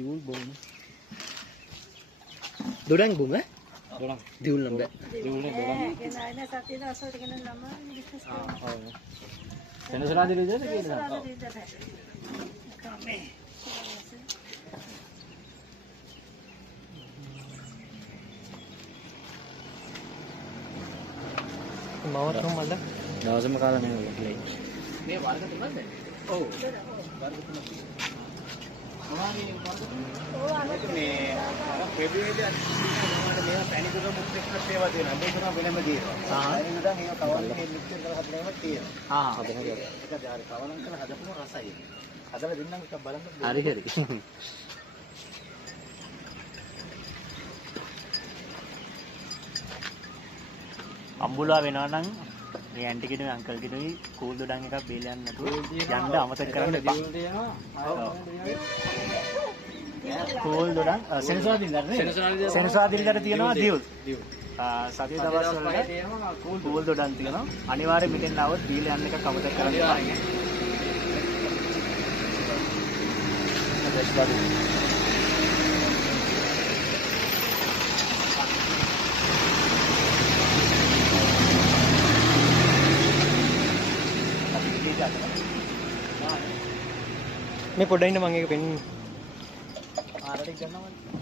Diul bom. Dorang bom eh? Dorang. Diul lambe. Diul ni dorang. Kena ini saat ini asal dengan lama ini bisnis. Oh. Senasara diri je ke dah. Kami. Mawat kau malah. Dah sama kalah ni lagi. මේ වර්ග තුනද? Oh. වර්ග තුනක්. මොනවාගේ වර්ග තුන? මේ ෆෙබ්‍රුවරියේ අනිත් මේවා පැණිදුර මුත් එක්ක සේවා දෙනවා. මේ තුන වෙනම දිනවා. ඒක නම් ඒක කවරේ මේ මික්සර් කරලා හදනවම තියෙනවා. හදන එක. ඒක ජාර කවරම් කරලා හදපුවම රසයි. හදලා දෙන්නම් එකක් බලන්න. හරි හරි. අම්බුලා වෙනවා නම් මේ ඇන්ටි කෙනෙක් අංකල් කෙනෙක් කූල් දොඩන් එකක් බේල යන්න නැතුව යන්න අමතක කරන්න එපා. කූල් දොඩන් සෙනසුරාදින්දට තියෙනවා දියුල්. සතිය දවස් වල කූල් දොඩන් තියෙනවා. අනිවාර්යයෙන් මෙතෙන් આવොත් බේල යන්න එකක් අමතක කරන්න එපා. මේ පොඩ්ඩක් ඉන්න මම ඒක පෙන්න. ආරටි ගන්නවා.